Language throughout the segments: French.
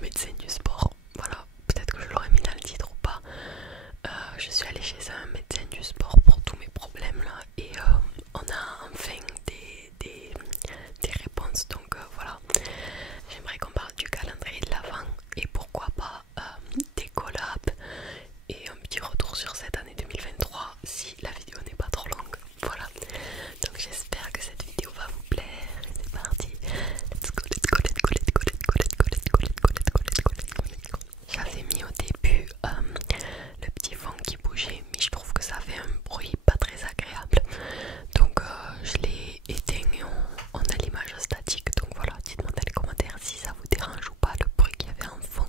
du médecin du sport. Voilà, peut-être que je l'aurais mis dans le titre ou pas. Je suis allée chez un médecin du sport pour tous mes problèmes là et on a enfin des réponses. Donc voilà, j'aimerais qu'on parle du calendrier de l'Avent et pourquoi pas des collabs et un petit retour sur cette année 2023 si la vidéo n'est pas trop longue. Voilà, donc j'espère que cette vidéo va vous plaire. C'est parti, let's go, let's go, let's go, let's go, let's go, let's go, let's go, let's go, let's go, let's go, let's go, let's go. J'avais mis au début le petit fond qui bougeait, mais je trouve que ça fait un bruit pas très agréable, donc je l'ai éteint et on a l'image statique. Donc voilà, dites-moi dans les commentaires si ça vous dérange ou pas le bruit qu'il y avait en fond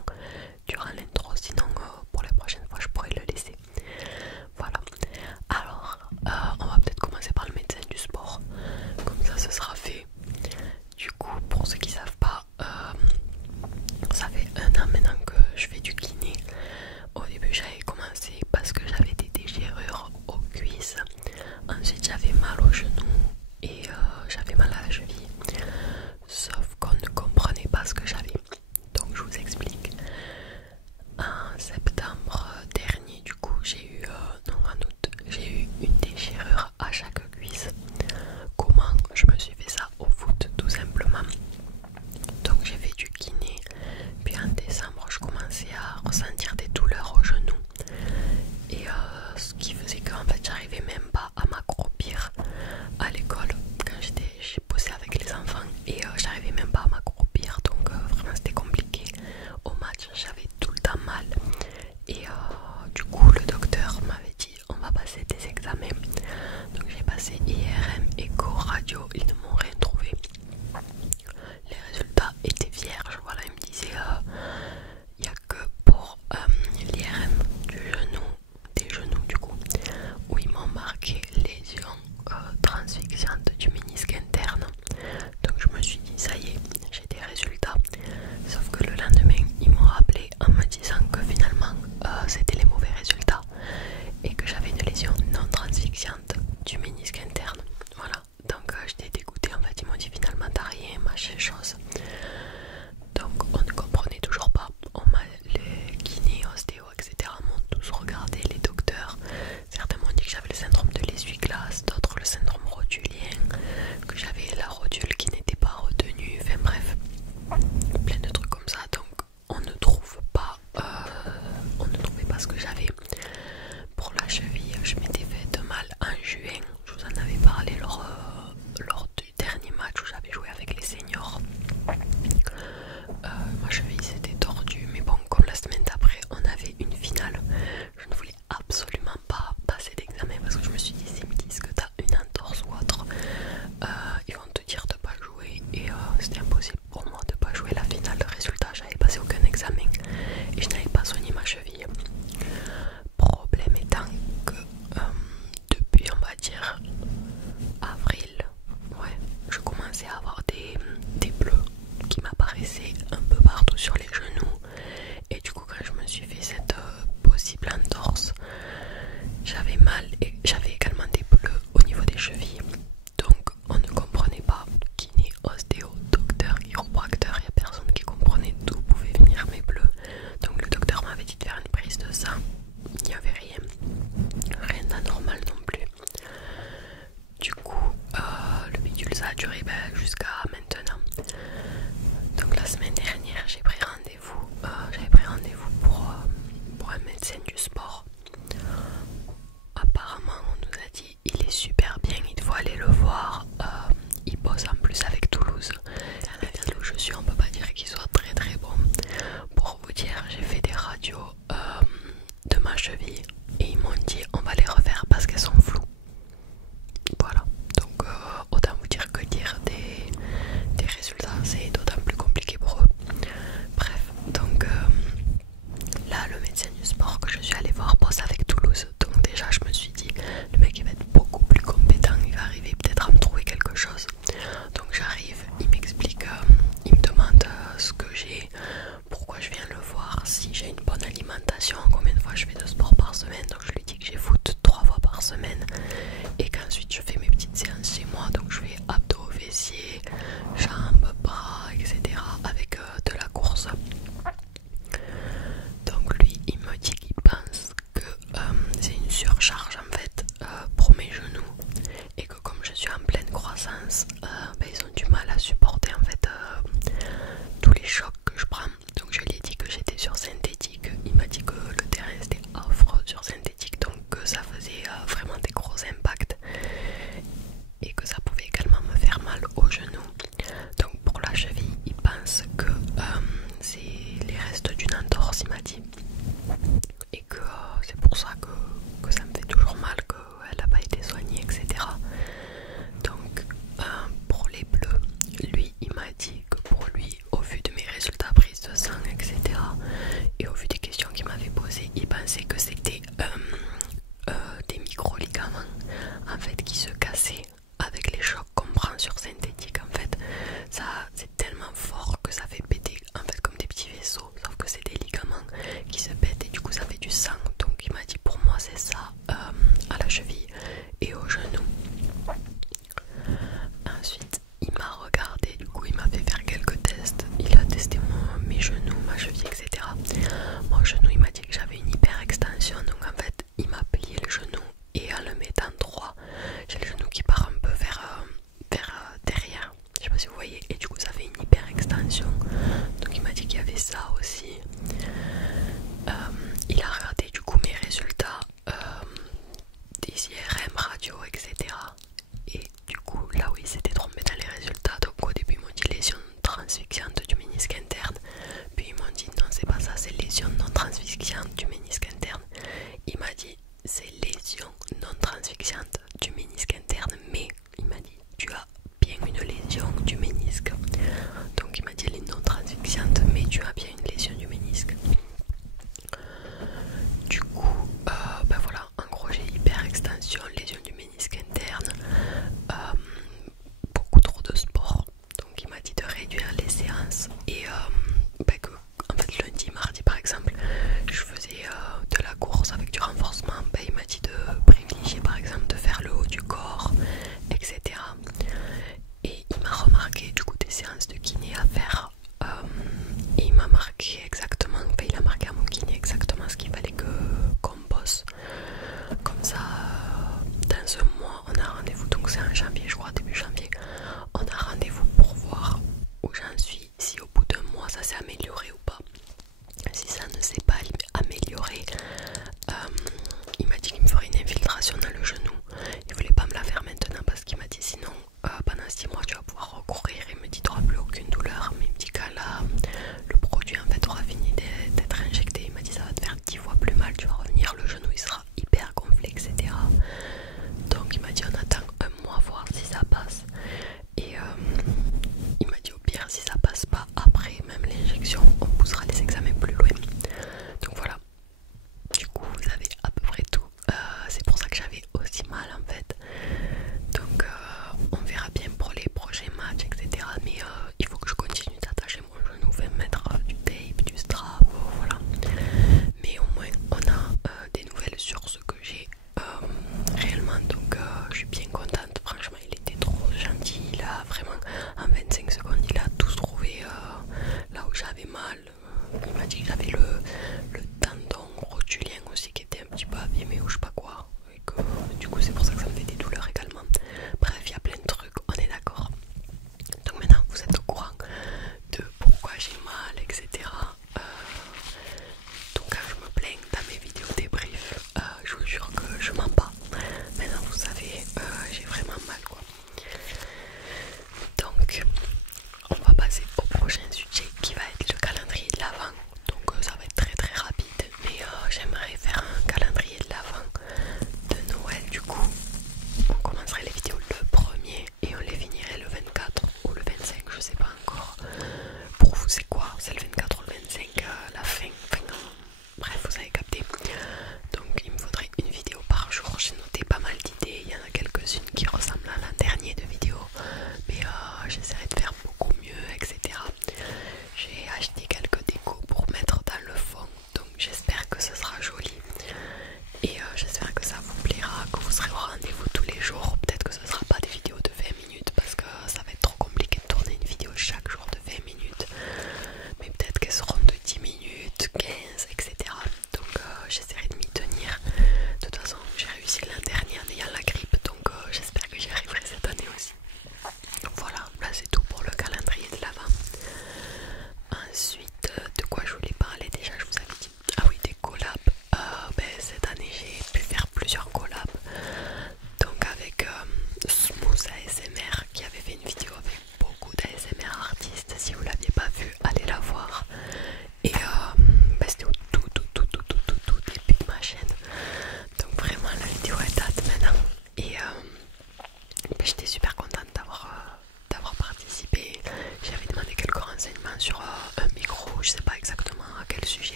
durant l'intro, sinon pour la prochaine fois je pourrais le laisser. Voilà, alors on va peut-être commencer par le médecin du sport, comme ça ce sera fait. Du coup, pour ceux qui savent pas, ça fait 1 an maintenant que je fais du kiné. Au début j'avais commencé parce que j'avais des déchirures aux cuisses, ensuite j'avais mal au genou et j'avais mal à la cheville, sauf qu'on ne comprenait pas ce que j'avais. Donc je vous explique. En septembre dernier, du coup, non, en août, j'ai eu une déchirure à chaque cuisse. Comment je me suis fait ça? Au foot, tout simplement. Donc j'ai fait du kiné, puis en décembre je commençais à ressentir des douleurs au genou et ce qui faisait qu'en fait j'arrivais même pas à m'accroupir à l'école quand j'ai bossé avec les enfants et j'arrivais même pas à m'accroupir, donc vraiment c'était compliqué. Au match j'avais tout le temps mal et du coup le docteur m'avait dit on va passer des examens, donc j'ai passé IRM, écho, radio, ils ne m'ont rien trouvé. Les résultats étaient vierges. Voilà, il me disait il n'y a que pour l'IRM des genoux du coup, où ils m'ont marqué lésion transfixiante du ménisque interne. Donc je me suis dit ça y est, j'ai des résultats. Sauf que le lendemain ils m'ont rappelé en me disant que finalement c'était les mauvais résultats et que j'avais une lésion non transfixiante du ménisque interne. Voilà, donc j'étais dégoûtée. En fait ils m'ont dit finalement t'as rien, machin chose. Donc on ne comprenait toujours pas. Les kinés, ostéo, etc. m'ont tous regardé, les docteurs. Certains m'ont dit que j'avais le syndrome de l'essuie-glace, d'autres le syndrome rotulien, que j'avais la rotule qui n'était pas retenue. Enfin bref, plein de trucs comme ça. Donc on ne trouvait pas ce que j'avais. Pour la cheville, je m'étais fait de mal en juin. Je vous en avais parlé lors du dernier match où j'avais joué avec les seniors. Ma cheville s'était tordue, mais bon, comme la semaine d'après on avait une finale, je ne voulais absolument pas passer d'examen parce que je me suis dit s'ils me disent que t'as une entorse ou autre, ils vont te dire de pas jouer et c'était impossible pour moi de pas jouer la finale. Résultat, j'avais passé aucun examen et je n'avais pas soigné ma cheville. Problème étant que depuis on va dire avril, ouais, je commençais à avoir des bleus qui m'apparaissaient un peu partout sur les genoux et du coup quand je me suis fait cette possible entorse, j'avais mal et j'avais également des bleus au niveau des chevilles. Donc on ne comprenait pas, kiné, ostéo, docteur, chiropracteur, il n'y a personne qui comprenait d'où pouvaient venir mes bleus. Donc le docteur m'avait dit de faire une prise de sang, il n'y avait rien d'anormal non plus. Du coup le bidule ça a duré jusqu'à maintenant. Donc la semaine dernière j'avais pris rendez-vous pour un médecin du sport. Apparemment on nous a dit il est super bien, il faut aller le voir. Il bosse en plus avec Toulouse. La ville où je suis, on peut pas dire qu'il soit très très bon. Pour vous dire, j'ai fait des radios de ma cheville et ils m'ont dit on va les refaire parce qu'elles sont floues. Voilà, donc autant vous dire que lire des résultats c'est d'autant plus compliqué pour eux. Bref, donc là le médecin du sport que je suis allée voir bosse avec Toulouse. Donc déjà je me suis dit le mec il va être beaucoup plus compétent, il va arriver peut-être à me trouver quelque chose. Donc j'arrive, il m'explique, il me demande ce que j'ai, pourquoi je viens le voir, si j'ai une bonne alimentation, combien de fois je fais de sport par semaine. Donc je lui dis que j'ai foot 3 fois par semaine et qu'ensuite je fais mes petites séances chez moi. Donc je fais abdos, fessiers, jambes, bras, etc. avec de la course. mon genou, il m'a dit que j'avais une hyper extension. Donc en fait, il m'a plié le genou et en le mettant droit, j'ai le genou qui part un peu vers derrière. Je sais pas si vous voyez. Et du coup, ça fait une hyper extension. Donc il m'a dit qu'il y avait ça aussi. Il a regardé du coup mes résultats des IRM, radio, etc. Et du coup, là où il s'était trompé dans les résultats, donc au début ils m'ont dit lésion transfixiante du ménisque interne. Puis ils m'ont dit non, c'est pas ça, c'est lésion non transfixiante du ménisque interne. Il m'a dit c'est lésion non transfixiante du ménisque interne, mais il m'a dit tu as bien une lésion du ménisque. Donc il m'a dit elle est non transfixiante, mais tu as bien une lésion du ménisque. Du coup, ben voilà, en gros j'ai hyper extension, lésion du ménisque interne, beaucoup trop de sport. Donc il m'a dit de réduire les séances et ben que en fait lundi, mardi par exemple, je faisais de la course avec du renforcement. Ben il m'a dit de privilégier par exemple de faire le haut du corps, etc. Et il m'a remarqué du coup des séances de kiné à faire. Et il m'a marqué exactement, enfin il a marqué à mon kiné exactement ce qu'il fallait qu'on bosse. Comme ça, dans un mois, on a rendez-vous, donc c'est en janvier, je crois, début janvier. On a rendez-vous pour voir où j'en suis, si au bout d'un mois ça s'est amélioré ou pas. Si ça ne s'est pas amélioré, il m'a dit qu'il me ferait une infiltration dans le genou. Il voulait pas me la faire maintenant parce qu'il m'a dit sinon pendant 6 mois tu vas pouvoir recourir. Il me dit tu n'auras plus aucune douleur, mais il me dit qu'à là le produit en fait aura fini d'être injecté. Il m'a dit ça va te faire 10 fois plus mal, tu vas revenir, le genou il sera hyper gonflé, etc. Donc il m'a dit on attend un mois voir si ça passe. Et il m'a dit au pire si ça passe pas après même l'injection on poussera les examens plus loin. Donc voilà, du coup vous avez à peu près tout. C'est pour ça que j'avais aussi mal en fait. Donc on verra bien pour les prochains matchs, etc. Mais il faut que je continue d'attacher mon genou, faire mettre du tape, du strap, voilà. Mais au moins on a des nouvelles sur ce que j'ai réellement. Donc je suis bien contente. Franchement il était trop gentil. Il a vraiment en 25 secondes il a tout trouvé là où j'avais mal. Il m'a dit que j'avais le tendon rotulien aussi qui était un petit peu abîmé ou je sais pas quoi. Et que, du coup c'est pour ça que ça me fait des douleurs également. Bref, il y a plein de trucs, on est d'accord. Donc maintenant vous êtes au courant de pourquoi j'ai mal, etc. Donc quand je me plains dans mes vidéos débrief, je vous jure que je mens pas. Maintenant vous savez, j'ai vraiment mal quoi. Donc on va passer au prochain sujet qui va être le calendrier de l'Avent. Donc ça va être très très rapide, mais j'aimerais faire un calendrier de l'Avent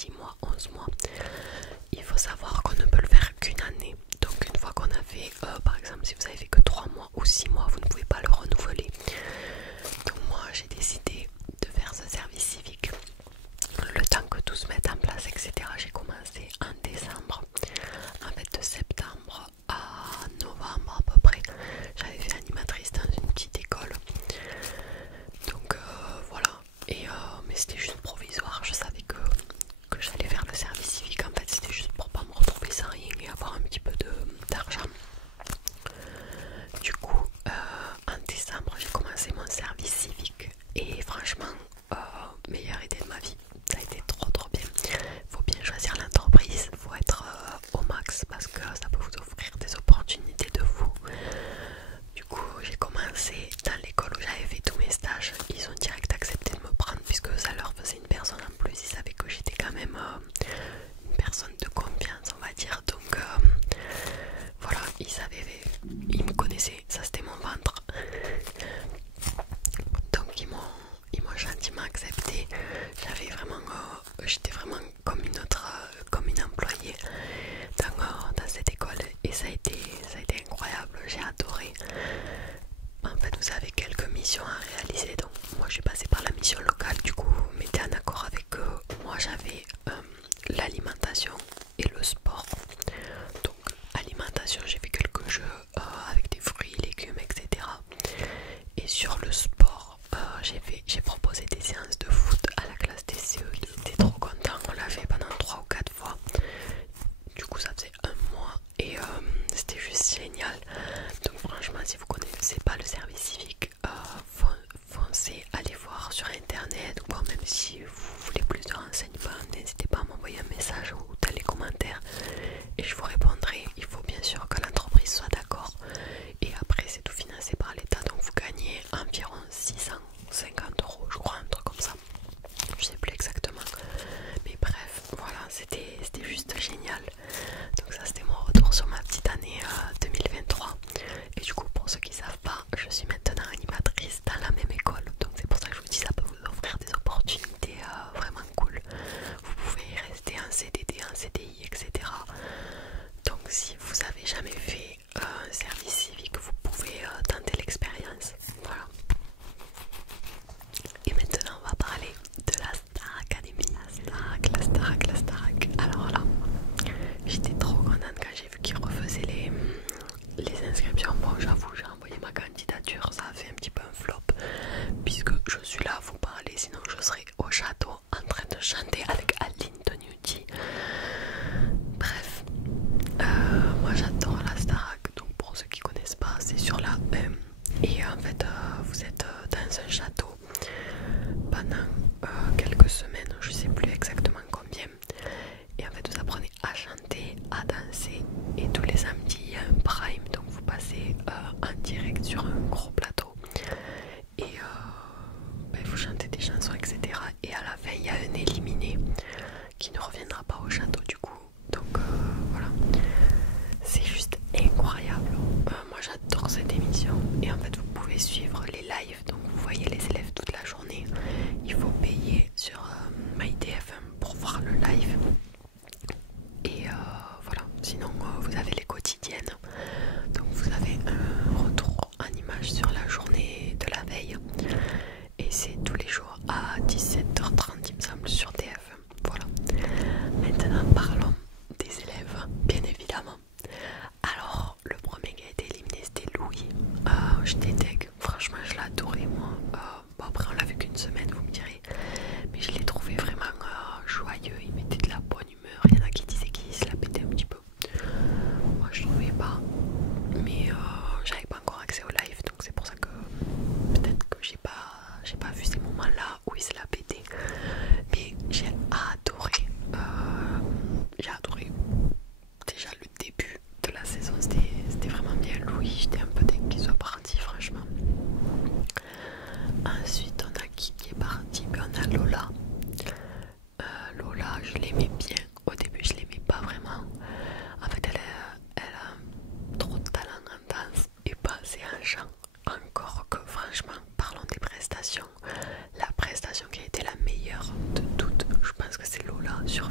10 mois, 11 mois. Il faut savoir qu'on ne peut le faire qu'une année. Donc une fois qu'on a fait, par exemple si vous avez fait que 3 mois ou 6 mois, vous ne pouvez pas le renouveler. Donc moi j'ai décidé de faire ce service civique. Le temps que tout se mette en place, etc. J'ai commencé en décembre. En fait de septembre à novembre à peu près, j'avais fait animatrice dans une petite école. Donc voilà. Et mais c'était juste provisoire. Je savais que j'allais faire le service civique. En fait c'était juste pour pas me retrouver sans rien et avoir un petit peu d'argent. Du coup en décembre j'ai commencé mon service civique et franchement meilleure idée de ma vie. Ça a été trop bien. Faut bien choisir l'entreprise, faut être au max parce que ça peut vous offrir des opportunités de fou. Du coup j'ai commencé dans l'école où j'avais fait tous mes stages. Ils ont direct accepté de me prendre puisque ça leur faisait une personne en plus. Ils savaient que j'étais quand même une personne de confiance, on va dire. Donc voilà, ils me connaissaient, ça c'était mon ventre. Donc ils m'ont gentiment accepté. J'étais vraiment comme une employée dans cette école et ça a été incroyable, j'ai adoré. En fait vous avez quelques missions à réaliser, donc moi je suis passée par la mission locale, du coup vous mettez en accord avec eux. Moi j'avais l'alimentation et le sport. Donc alimentation j'ai fait quelques jeux avec des fruits, légumes, etc. Et sur le sport j'ai proposé des séances de foot à la classe des CE2. J'étais trop content, on l'a fait pendant 3 ou 4 fois. Du coup ça faisait un mois et c'était juste génial. Donc franchement si vous connaissez pas le service civique, foncez, allez voir sur internet, ou même si vous voulez plus de renseignements, n'hésitez pas à m'envoyer un message ou dans les commentaires et je vous répondrai. Il faut bien sûr que l'entreprise soit d'accord et après c'est tout financé par l'État, donc vous gagnez environ 650 € je crois, un truc comme ça, je sais plus exactement, mais bref voilà, c'était juste génial. Donc ça c'était mon retour sur ma petite année 2023 et du coup pour ceux qui savent pas, je suis maintenant animatrice dans la même école, donc c'est pour ça que je vous dis ça peut vous offrir des opportunités vraiment cool. Vous pouvez y rester en CDD, en CDI, etc. Donc si vous avez jamais fait un service civique, vous pouvez tenter l'expérience. Voilà. Et maintenant on va parler de la Star Academy. La Starac. Alors là, j'étais trop contente quand j'ai vu qu'ils refaisaient les inscriptions. Bon j'avoue j'ai envoyé ma candidature, ça a fait un petit peu un flop puisque je suis là à vous parler, sinon je serais au château en train de chanter avec Aline Tonyuti. Bref, moi j'adore la Starac, donc pour ceux qui connaissent pas, c'est sur la M. Et en fait vous êtes dans un château pendant quelques semaines, je sais plus exactement combien. Et en fait vous apprenez à chanter, à danser et tous les samedis il y a un prime, donc vous passez en direct sur un gros plateau et vous chantez des chansons, etc. Et à la fin il y a un éliminé qui ne reviendra pas au château du coup. Donc voilà, c'est juste incroyable. Moi j'adore cette émission et en fait vous pouvez suivre les lives, donc vous voyez les élèves toute la journée. Il faut payer sur MyTF1 pour voir le live et voilà, sinon vous avez les quotidiennes, donc vous avez un retour en image sur la journée de la veille et c'est tous les jours à 17h30 il me semble sur TF1. Voilà, maintenant parlons des élèves bien évidemment. Alors le premier qui a été éliminé c'était Louis. J'étais deg, franchement je l'ai adoré moi. Bon, après on l'a vu qu'une semaine vous me direz, mais je l'ai trouvé vraiment joyeux, il mettait de la bonne humeur. Il y en a qui disaient qu'il se la pétait un petit peu, moi je trouvais pas, mais j'avais pas encore accès au live, donc c'est pour ça que peut-être que j'ai pas vu ces moments là où il se la pétait, mais j'ai adoré. Déjà le début de la saison, c'était vraiment bien. Louis, j'étais un peu deg qu'il soit parti franchement. Ensuite on a qui est parti, puis on a Lola. Lola je l'aimais bien, au début je l'aimais pas vraiment. En fait elle a trop de talent en danse et pas assez en chant. Encore que franchement, parlons des prestations. La prestation qui a été la meilleure de toutes, je pense que c'est Lola sur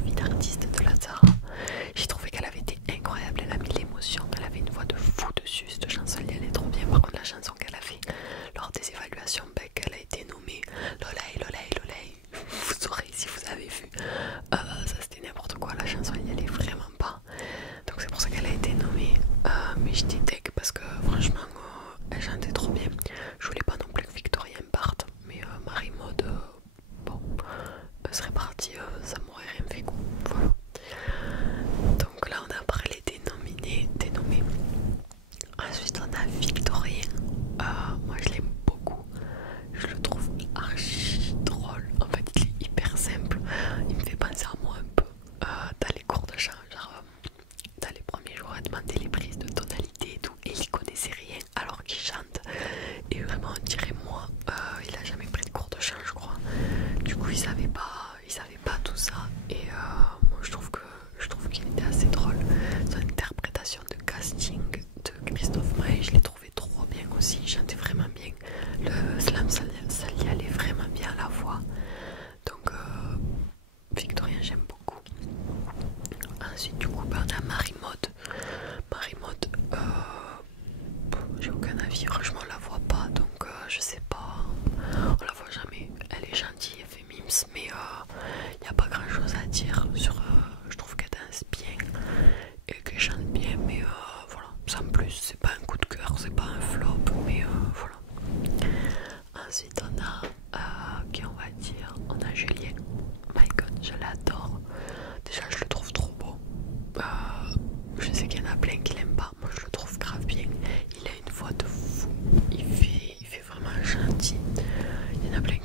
plein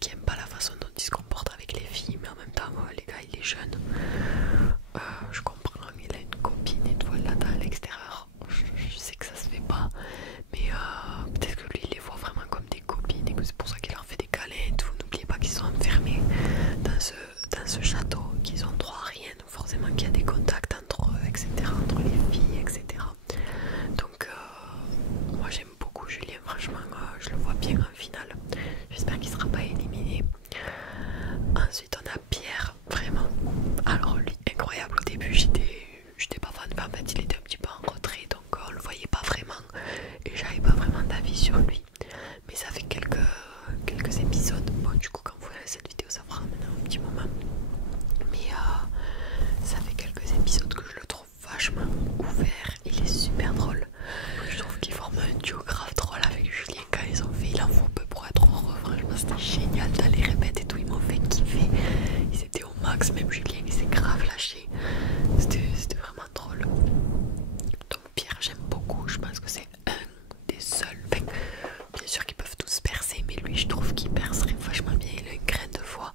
qui aiment pas la façon dont il se comporte avec les filles, mais en même temps, les gars, il est jeune. Je comprends, il a une copine et tout là-dedans à l'extérieur. Je sais que ça se fait pas, mais peut-être que lui, il les voit vraiment comme des copines et que c'est pour ça qu'il leur fait des câlins et tout. N'oubliez pas qu'ils sont enfermés dans ce château, qu'ils ont droit à rien, donc forcément qu'il y a des contacts entre eux, etc., entre les filles, etc. Donc, moi j'aime beaucoup Julien, franchement, je le vois bien en finale. J'espère qu'il sera pas éliminé. Ensuite, on a Pierre, vraiment. Alors, lui, incroyable. Au début, j'étais pas fan, mais en fait, il était un petit peu en retrait, donc on le voyait pas vraiment et j'avais pas vraiment d'avis sur lui. Mais ça fait quelques épisodes. Bon, du coup, quand vous verrez cette vidéo, ça fera maintenant un petit moment. Mais ça fait quelques épisodes que je le trouve vachement ouvert. Il est super drôle. Je trouve qu'ils forment un duo grave drôle avec Julien quand ils ont fait. Il en faut peu pour être heureux. Franchement, c'était génial. Dans les répètes et tout, ils m'ont fait kiffer. Ils étaient au max. Même Julien, il s'est grave lâché. C'était vraiment drôle. Donc, Pierre, j'aime beaucoup. Je pense que c'est un des seuls. Enfin, bien sûr qu'ils peuvent tous percer, mais lui, je trouve qu'il percerait vachement bien. Il a une graine de voix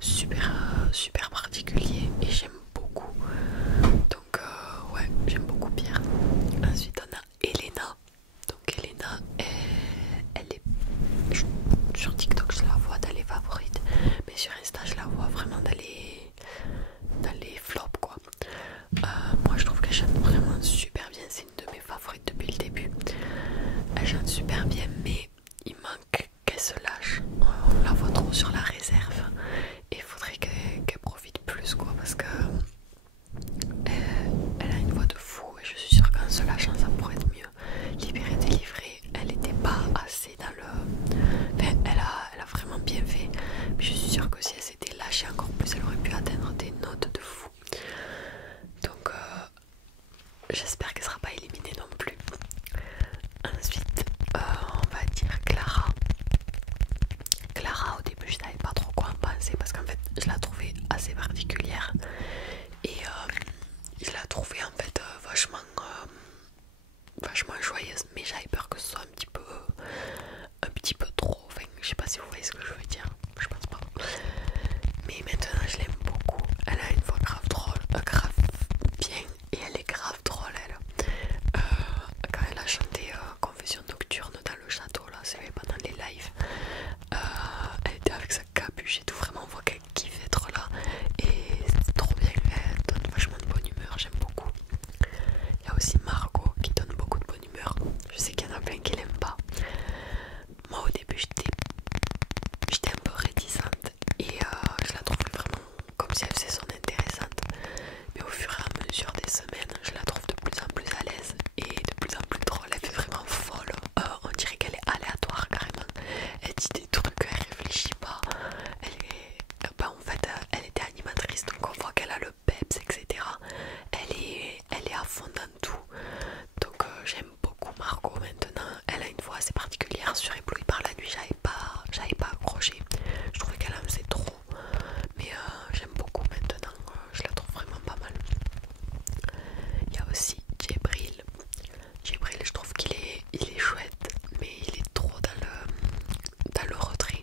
super particulier et j'aime beaucoup. Donc, ouais, j'aime beaucoup Pierre. Ensuite, on a Elena. Donc, Elena, elle est. Sur TikTok, je la vois dans les favorites, mais sur Insta, je la vois vraiment dans les flops, quoi. Moi, je trouve qu'elle chante vraiment super bien. C'est une de mes favorites depuis le début. Elle chante super bien, mais il manque qu'elle se lâche. On la voit trop sur la réserve et il faudrait qu'elle profite plus, quoi, parce que elle a une voix de fou et je suis sûre qu'en se lâchant ça pourrait être mieux. Libérée, délivrée, elle était pas assez dans le... Enfin, elle a vraiment bien fait, mais je suis sûre que si elle s'était lâchée encore plus, elle aurait pu atteindre des notes de fou. Donc j'espère qu'elle sera pas éliminée non plus. Ensuite, on va dire Clara. Clara, au début, je savais pas trop quoi en penser parce qu'en fait, je la trouvais assez particulière et je la trouvais en fait vachement joyeuse, mais j'avais peur que ce soit un petit peu trop. Enfin, je sais pas si vous voyez ce que je veux dire, je pense pas. Mais maintenant, je l'aime beaucoup. Elle a une voix grave drôle, grave bien, et elle est grave drôle, elle. Quand elle a chanté Confession nocturne dans le château, là, c'est pendant les lives, elle était avec sa capuche et tout, vraiment on voit qu'elle kiffe être là et c'est trop bien, elle donne vachement de bonne humeur, j'aime beaucoup. Il y a aussi Margot qui donne beaucoup de bonne humeur, je sais qu'il y en a plein qui l'aiment pas. Moi au début j'étais un peu réticente et je la trouvais vraiment comme si elle faisait son intéressante, mais au fur et à mesure des semaines je la trouve de plus en plus à l'aise et de plus en plus drôle. Elle fait vraiment folle, on dirait qu'elle est aléatoire carrément, elle dit des trucs, elle réfléchit pas, en fait elle était animatrice donc on voit qu'elle a le peps, etc. Elle est à fond dans tout, donc j'aime beaucoup Margot maintenant. Elle a une voix assez particulière. Sur Ébloui par la nuit, j'avais pas accroché, je trouvais qu'elle en faisait trop, mais j'aime beaucoup maintenant, je la trouve vraiment pas mal. Il y a aussi Djibril. Djibril, je trouve il est chouette, mais il est trop dans le retrait.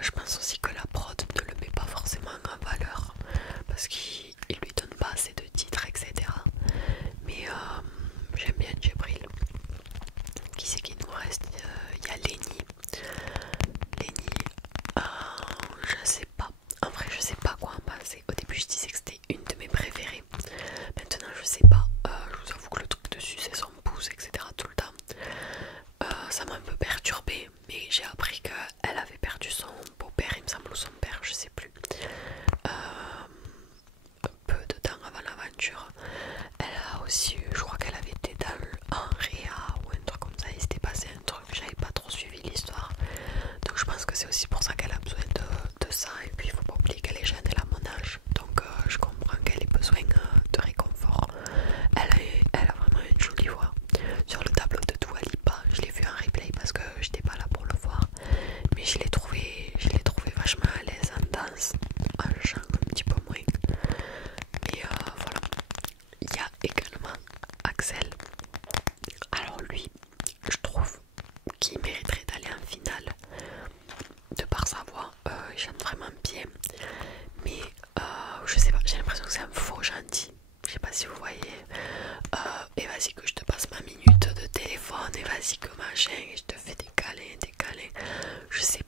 Je pense aussi que la prod ne le met pas forcément en valeur parce qu'il lui donne pas assez de titres, etc. Mais j'aime bien Djibril. Qui c'est qui nous reste? Il y a Lénie. Lénie, je sais pas. En vrai, je sais pas quoi en penser. Au début, je disais que c'était une de mes préférées. Maintenant, je sais pas. Je vous avoue que le truc dessus, c'est son pouce, etc. tout le temps. Ça m'a un peu perturbée, mais j'ai appris qu'elle avait perdu son beau-père, il me semble, ou son père, je sais plus. Un peu de temps avant l'aventure. Elle a aussi eu, je crois qu'elle avait été dans un réa ou un truc comme ça, il s'était passé un truc, j'avais pas trop suivi l'histoire. Donc je pense que c'est aussi pour ça qu'elle a besoin de ça. Et puis il faut pas oublier qu'elle est jeune, elle a mon âge. Donc je comprends qu'elle ait besoin de réconfort. Elle a vraiment une jolie voix. Sur le tableau de Dua Lipa, je l'ai vu en replay parce que j'étais pas là pour le voir. Mais je l'ai trouvé vachement à l'aise en danse, en chant un petit peu moins. Mais voilà. Il y a également Axel. Alors lui, je trouve qu'il mériterait d'aller en finale. il chante vraiment bien. Mais je sais pas, j'ai l'impression que c'est un faux gentil. Je sais pas si vous voyez. Et vas-y que je te passe ma minute de téléphone. Et vas-y que machin. Et je te fais des câlins, des câlins. Je sais